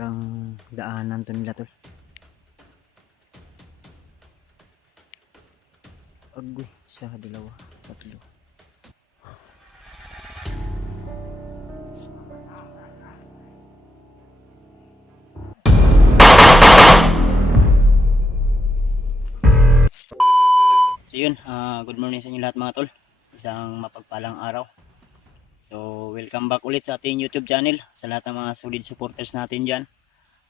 Parang daanan to nila tol. Agoy, isa, dalawa, tatlo. So yun, good morning sa inyo lahat mga tol. Isang mapagpalang araw. So welcome back ulit sa ating YouTube channel. Sa lahat ng mga solid supporters natin dyan,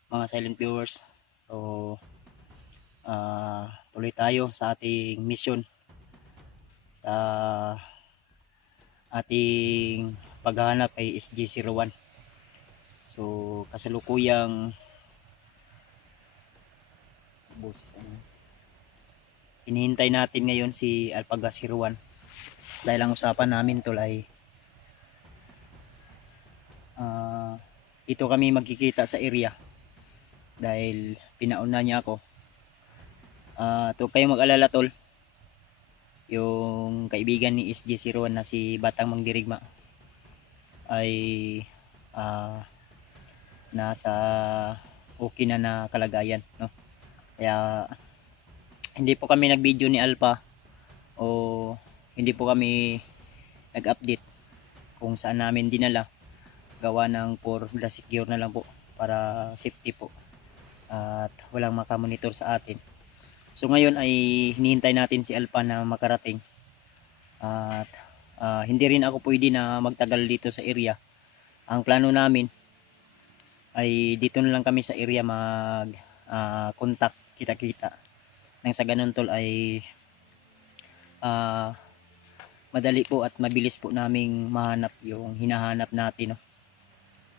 mga silent viewers. So tuloy tayo sa ating mission sa ating paghahanap ay SG01. So kasalukuyang hinihintay natin ngayon si Alpagas 01 dahil ang usapan namin tol ay dito kami magkikita sa area dahil pinauna niya ako. To kayo mag-alala tol, yung kaibigan ni SG01 na si Batang Mangdirigma ay nasa okay na kalagayan, no? Kaya hindi po kami nag-video ni Alpha o hindi po kami nag-update kung saan namin dinala, gawa ng for the secure na lang po, para safety po at walang makamonitor sa atin. So ngayon ay hinihintay natin si Alpha na makarating at hindi rin ako pwede na magtagal dito sa area. Ang plano namin ay dito na lang kami sa area mag contact, kita-kita nang sa ganun tol ay madali po at mabilis po naming mahanap yung hinahanap natin, no?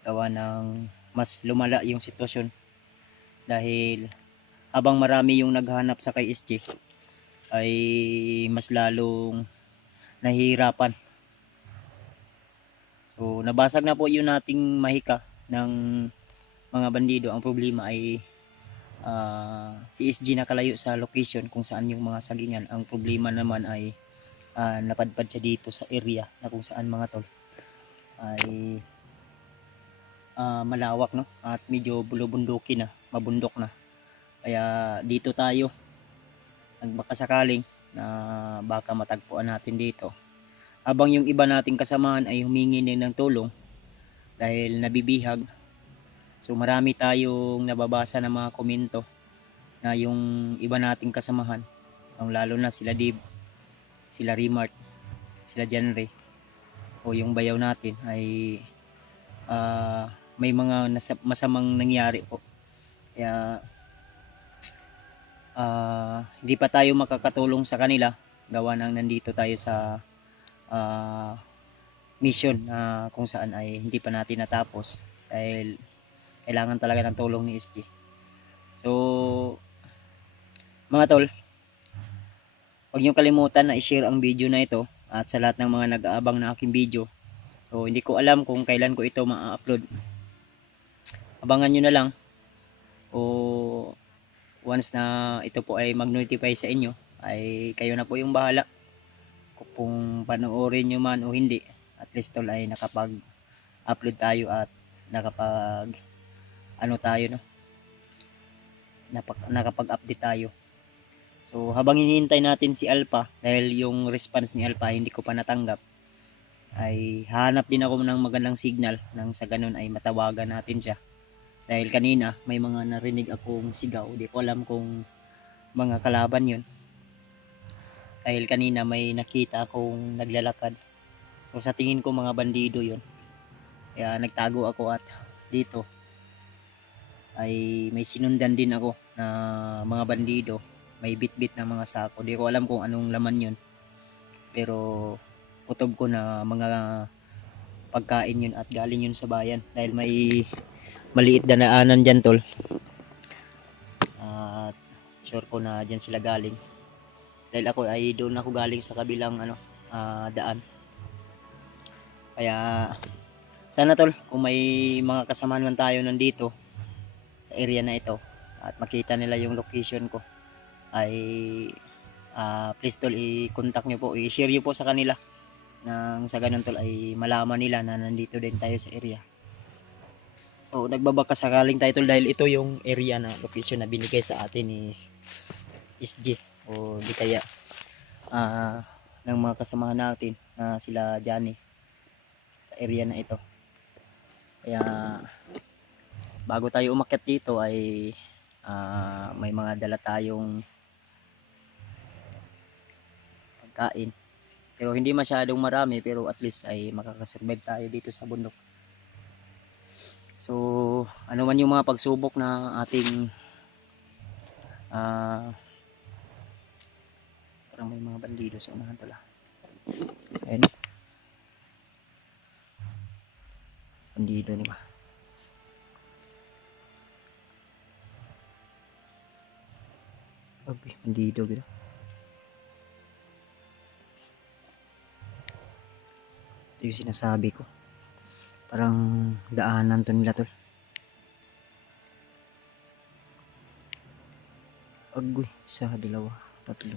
Gawa ng mas lumala yung sitwasyon dahil habang marami yung naghahanap sa kay SG ay mas lalong nahihirapan. So nabasag na po yung nating mahika ng mga bandido. Ang problema ay si SG nakalayo sa location kung saan yung mga sagingan. Ang problema naman ay napadpad siya dito sa area na kung saan mga tol ay malawak, no? At medyo bulubundukin na, mabundok na. Kaya dito tayo nagbakasakaling na baka matagpuan natin dito. Habang yung iba nating kasamahan ay humingi din ng tulong dahil nabibihag. So marami tayong nababasa ng mga komento na yung iba nating kasamahan, lalo na sila Dib, sila Remart, sila Janre, o yung bayaw natin ay may mga masamang nangyari po. Kaya hindi pa tayo makakatulong sa kanila gawa ng nandito tayo sa mission na kung saan ay hindi pa natin natapos dahil kailangan talaga ng tulong ni SG. So mga tol, huwag niyong kalimutan na i-share ang video na ito at sa lahat ng mga nag-aabang na aking video. So hindi ko alam kung kailan ko ito ma-upload. Abangan nyo na lang o once na ito po ay mag-notify sa inyo ay kayo na po yung bahala kung panoorin nyo man o hindi. At least tol ay nakapag-upload tayo at nakapag tayo, no? Nakapag-update tayo. So habang hinihintay natin si Alpha, dahil yung response ni Alpha hindi ko pa natanggap, ay hahanap din ako ng magandang signal nang sa ganun ay matawagan natin siya. Dahil kanina may mga narinig akong sigaw, di ko alam kung mga kalaban yun. Dahil kanina may nakita akong naglalakad. So sa tingin ko mga bandido yun. Kaya nagtago ako at dito ay may sinundan din ako na mga bandido. May bit-bit na mga sako. Di ko alam kung anong laman yun. Pero kutob ko na mga pagkain yun at galing yun sa bayan. Dahil may maliit na daanan dyan tol. At sure ko na dyan sila galing. Dahil ako ay doon ako galing sa kabilang daan. Kaya sana tol, kung may mga kasamahan man tayo nandito sa area na ito at makita nila yung location ko ay please tol, i-contact nyo po, i-share nyo po sa kanila nang sa ganun tol ay malaman nila na nandito din tayo sa area. So nagbabaka sakaling title dahil ito yung area na location na binigay sa atin ni SG o di kaya ng mga kasamahan natin na sila Johnny sa area na ito. Kaya bago tayo umakyat dito ay may mga dala tayong pagkain. Pero hindi masyadong marami, pero at least ay makakasurvive tayo dito sa bundok. So ano man yung mga pagsubok na ating parang may mga bandido sa unahan tala. Ayun. Bandido ni ba? Okay, bandido gitu. Ito yung sinasabi ko. Parang daanan to nila tol. Agoy, isa, dalawa, tatlo.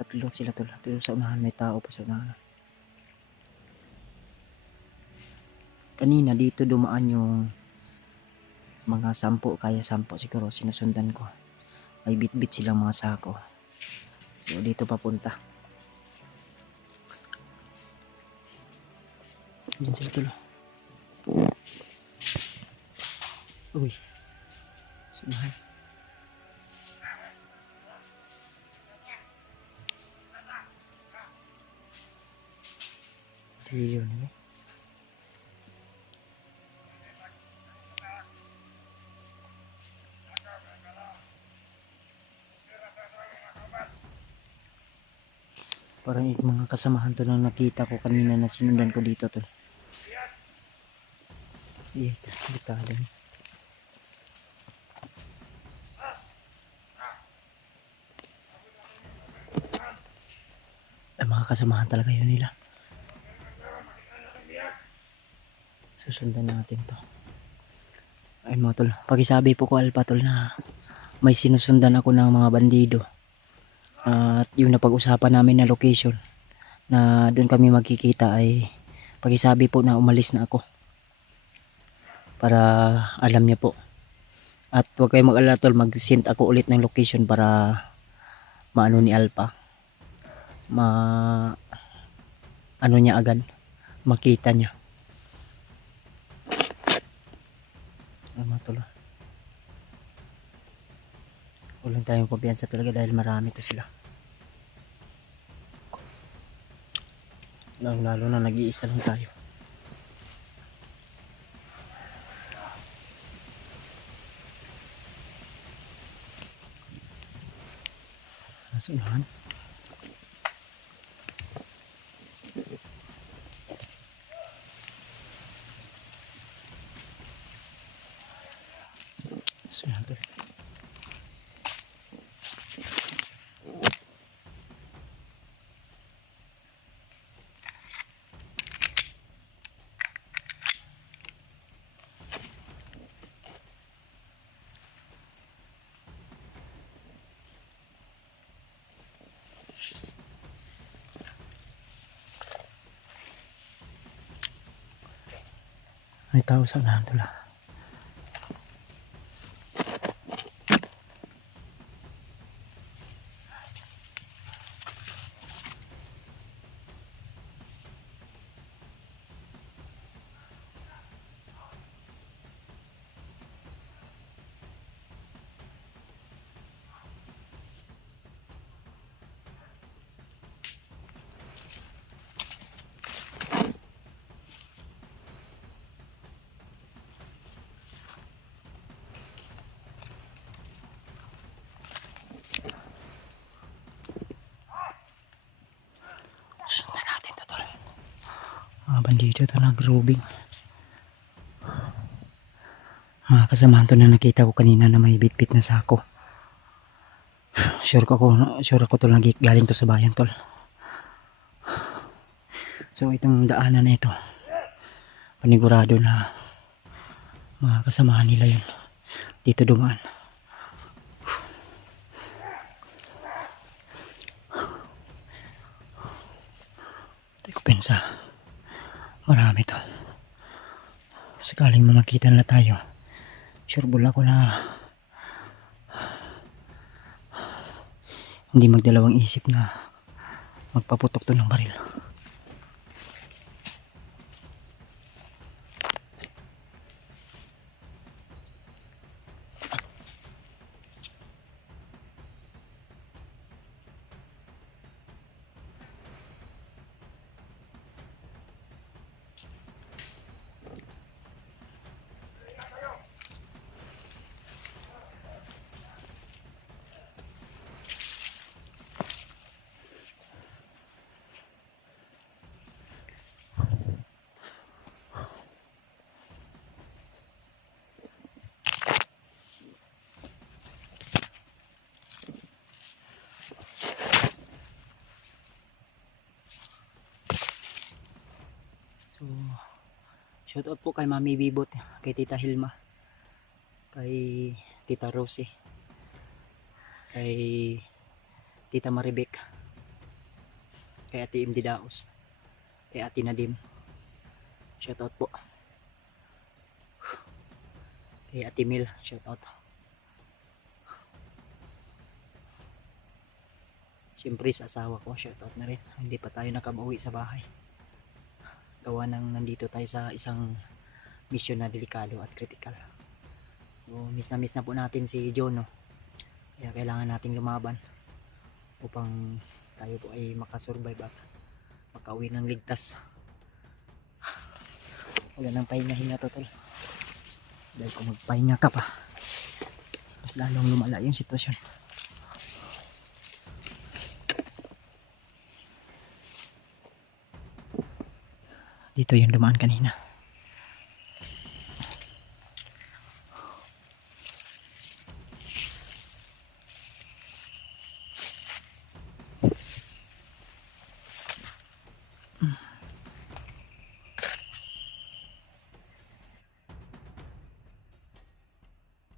Tatlo sila tol. Pero sa unahan may tao pa sa unahan. Kanina dito dumaan yung mga 10, kaya 10 siguro sinusundan ko. May bit-bit silang mga sako. So dito papunta. Diyan sila tol. Uy. Sumahan. Yun eh. Parang yung mga kasamahan to na nakita ko kanina na sinundan ko dito tol. Ito, delikado. Ay, mga kasamahan talaga yun nila. Susundan natin to. Ay mga tol, pakisabi po ko Alpa tol na may sinusundan ako ng mga bandido. At yung napag-usapan namin na location na doon kami magkikita ay pakisabi po na umalis na ako. Para alam niya po. At huwag kayo mag-alala tol, mag-send ako ulit ng location para maano ni Alpa. Ano niya agad, makita niya. Ay mga tol. Walang tayong kumpiyansa talaga dahil marami to sila. Lalo na nag-iisa lang tayo. Nasa unahan. Nasa unahan to. May tao sa unahan tol. Sundan natin to tol. Mga bandido to nag-robing. Mga kasamahan to na nakita ko kanina na may bit-bit na sako. Sure ako tol, galing to sa bayan tol. So itong daanan na ito, panigurado na mga kasamahan nila yun. Dito dumaan. Hindi ko pensa. Marami to. Sakaling makita na tayo, sure bula ko na hindi magdalawang isip na magpaputok to ng baril. So, shout out po kay Mami Bibot, kay Tita Hilma, kay Tita Rosie, kay Tita Maribek, kay Ate Imdi Daos, kay Ate Nadim. Shout out po. Kay Ate Mil, shout out. Siyempre sa asawa ko, shout out na rin. Hindi pa tayo nakabauwi sa bahay. Gawa ng nandito tayo sa isang mission na delikado at critical. So miss na po natin si John, no? Kaya kailangan nating lumaban upang tayo po ay makasurvive at makauwi ng ligtas. Wala nang pahinga-hinga to, tol. Dahil kung magpahinga ka pa, mas lalong lumala yung sitwasyon. Dito yung dumaan kanina.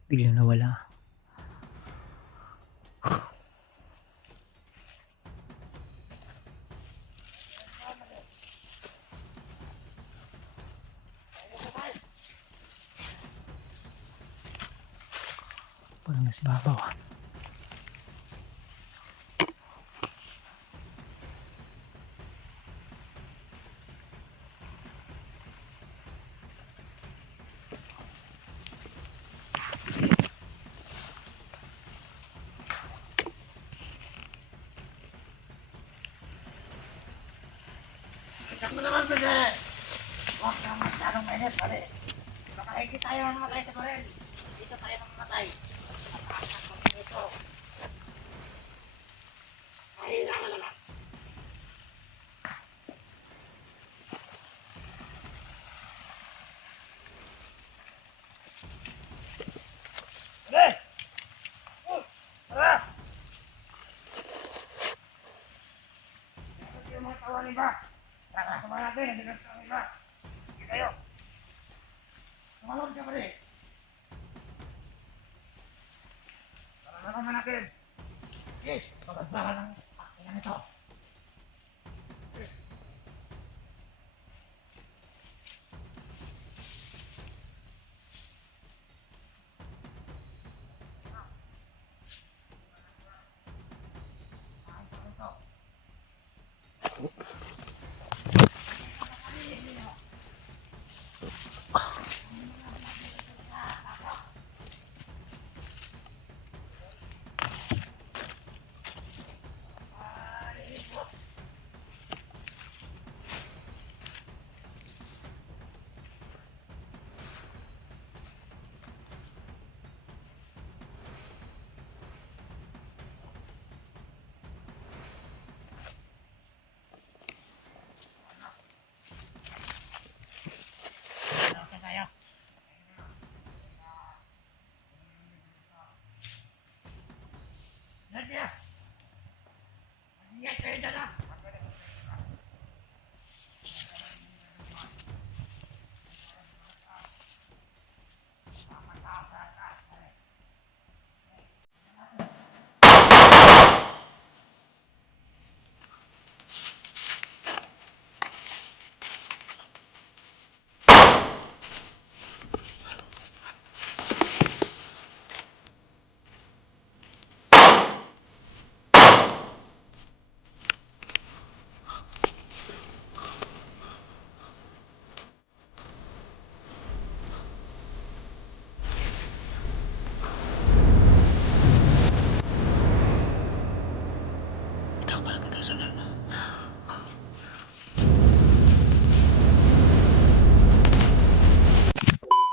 Biglang nawala. Parang nasa babaw. Check mo naman, pwede! Huwag kang masyadong mainit, pare. Baka hindi tayo mamatay sa baril. Dito tayo mamatay. Ito. Kailangan naman. Pare! Tara! Ito yung mga tawa ni ba? Kakasama natin, hindi ka sa iba. Hindi kayo. Tumalon ka, pare. Para naman natin. Yes, pagkasama ng aking ito. Pupusan na.